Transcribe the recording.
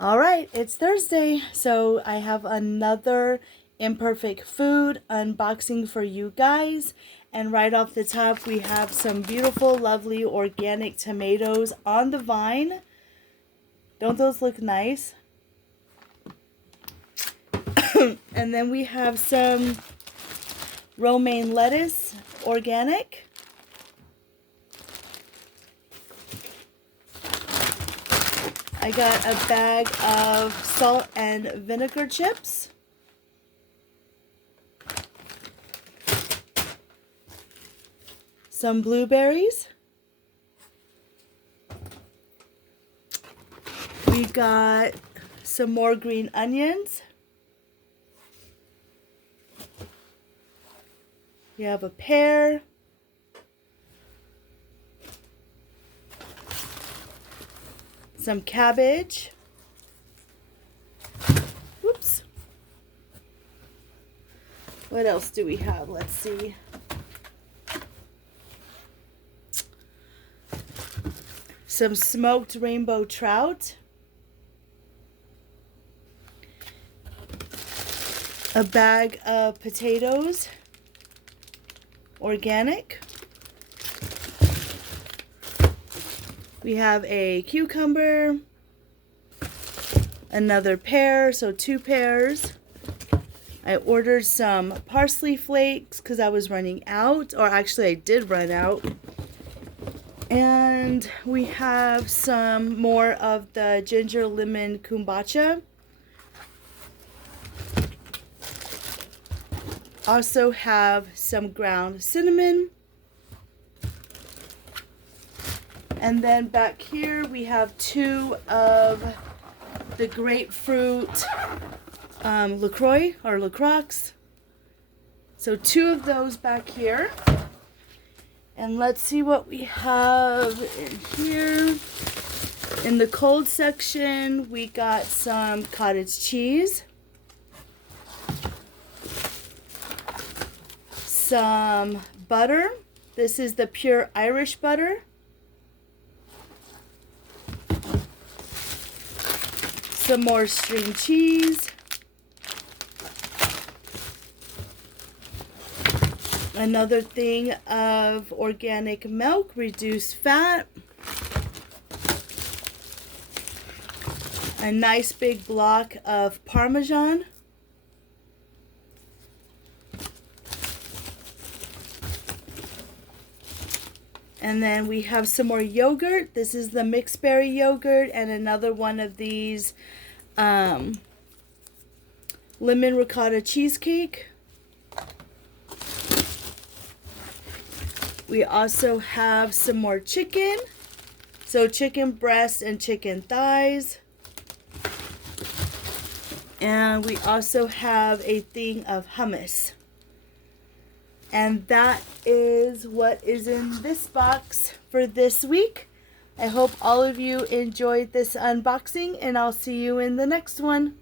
All right, it's Thursday, so I have another Imperfect food unboxing for you guys. And right off the top, we have some beautiful, lovely organic tomatoes on the vine. Don't those look nice? And then we have some romaine lettuce, organic. I got a bag of salt and vinegar chips. Some blueberries. We got some more green onions. We have a pear. Some cabbage. Whoops. What else do we have? Let's see. Some smoked rainbow trout. A bag of potatoes. Organic. We have a cucumber, another pear, so 2 pears. I ordered some parsley flakes because I was running out, or actually I did run out. And we have some more of the ginger lemon kombucha. Also have some ground cinnamon. And then back here we have 2 of the grapefruit LaCroix or LaCroix. So 2 of those back here. And let's see what we have in here. In the cold section, we got some cottage cheese. Some butter. This is the pure Irish butter. Some more string cheese. Another thing of organic milk, reduced fat. A nice big block of Parmesan. And then we have some more yogurt. This is the mixed berry yogurt, and another one of these lemon ricotta cheesecake. We also have some more chicken. So chicken breast and chicken thighs. And we also have a thing of hummus. And that is what is in this box for this week. I hope all of you enjoyed this unboxing, and I'll see you in the next one.